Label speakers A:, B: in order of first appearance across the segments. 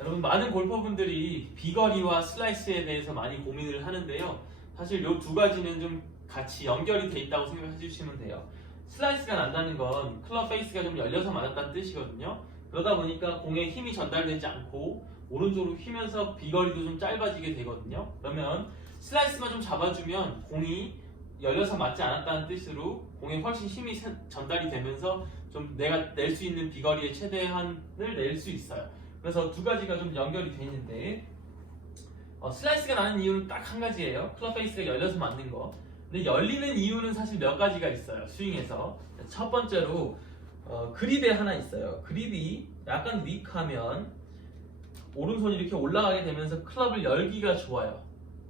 A: 여러분 많은 골퍼분들이 비거리와 슬라이스에 대해서 많이 고민을 하는데요. 사실 이 두 가지는 좀 같이 연결이 돼 있다고 생각해 주시면 돼요. 슬라이스가 난다는 건 클럽 페이스가 좀 열려서 맞았다는 뜻이거든요. 그러다 보니까 공에 힘이 전달되지 않고 오른쪽으로 휘면서 비거리도 좀 짧아지게 되거든요. 그러면 슬라이스만 좀 잡아주면 공이 열려서 맞지 않았다는 뜻으로 공에 훨씬 힘이 세- 전달이 되면서 좀 내가 낼 수 있는 비거리의 최대한을 낼 수 있어요. 그래서 두 가지가 좀 연결이 돼 있는데 어, 슬라이스가 나는 이유는 딱 한 가지예요. 클럽 페이스가 열려서 맞는 거. 근데 열리는 이유는 사실 몇 가지가 있어요. 스윙에서 첫 번째로 어, 그립에 하나 있어요. 그립이 약간 위크하면 오른손이 이렇게 올라가게 되면서 클럽을 열기가 좋아요.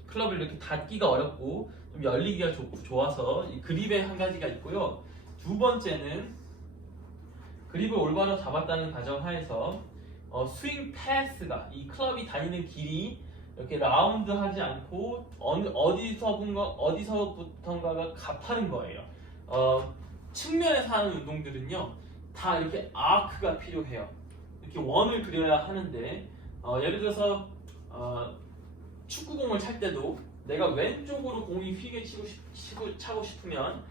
A: 클럽을 이렇게 닫기가 어렵고 좀 열리기가 좋, 좋아서 이 그립에 한 가지가 있고요. 두 번째는 그립을 올바로 잡았다는 가정하에서 어, 스윙 패스가 이 클럽이 다니는 길이 이렇게 라운드 하지 않고 어느 어디서부터 어디서부턴가가 가파른 거예요. 어, 측면에서 하는 운동들은요 다 이렇게 아크가 필요해요. 이렇게 원을 그려야 하는데 어, 예를 들어서 어, 축구공을 찰 때도 내가 왼쪽으로 공이 휘게 치고, 싶, 치고 차고 싶으면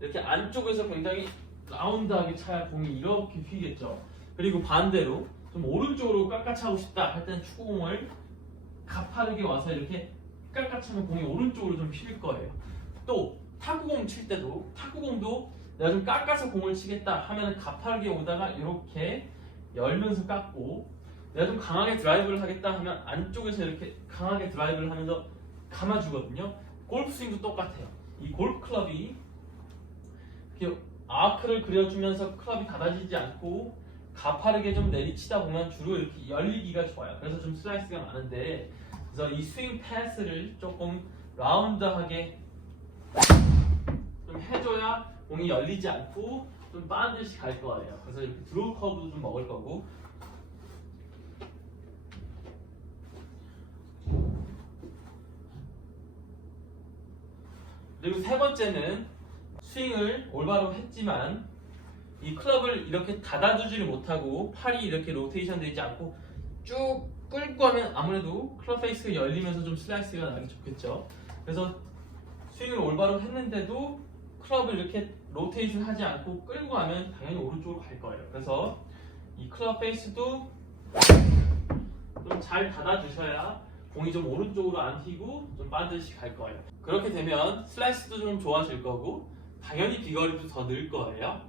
A: 이렇게 안쪽에서 굉장히 라운드하게 차야 공이 이렇게 휘겠죠. 그리고 반대로 좀 오른쪽으로 깎아차고 싶다 할 때는 축구공을 가파르게 와서 이렇게 깎아차면 공이 오른쪽으로 좀 휠 거예요. 또 탁구공 칠 때도 탁구공도 내가 좀 깎아서 공을 치겠다 하면 가파르게 오다가 이렇게 열면서 깎고 내가 좀 강하게 드라이브를 하겠다 하면 안쪽에서 이렇게 강하게 드라이브를 하면서 감아주거든요. 골프 스윙도 똑같아요. 이 골프 클럽이 이렇게 아크를 그려주면서 클럽이 닫아지지 않고 가파르게 좀 내리치다 보면 주로 이렇게 열리기가 좋아요. 그래서 좀 슬라이스가 많은데 그래서 이 스윙 패스를 조금 라운드하게 좀 해줘야 공이 열리지 않고 좀 반드시 갈 거예요. 그래서 이렇게 드로우 커브도 좀 먹을 거고 그리고 세 번째는 스윙을 올바로 했지만 이 클럽을 이렇게 닫아두지를 못하고 팔이 이렇게 로테이션 되지 않고 쭉 끌고 하면 아무래도 클럽 페이스가 열리면서 좀 슬라이스가 나기 좋겠죠. 그래서 스윙을 올바로 했는데도 클럽을 이렇게 로테이션 하지 않고 끌고 가면 당연히 오른쪽으로 갈 거예요. 그래서 이 클럽 페이스도 좀 잘 닫아주셔야 공이 좀 오른쪽으로 안 튀고 좀 반드시 갈 거예요. 그렇게 되면 슬라이스도 좀 좋아질 거고 당연히 비거리도 더 늘 거예요.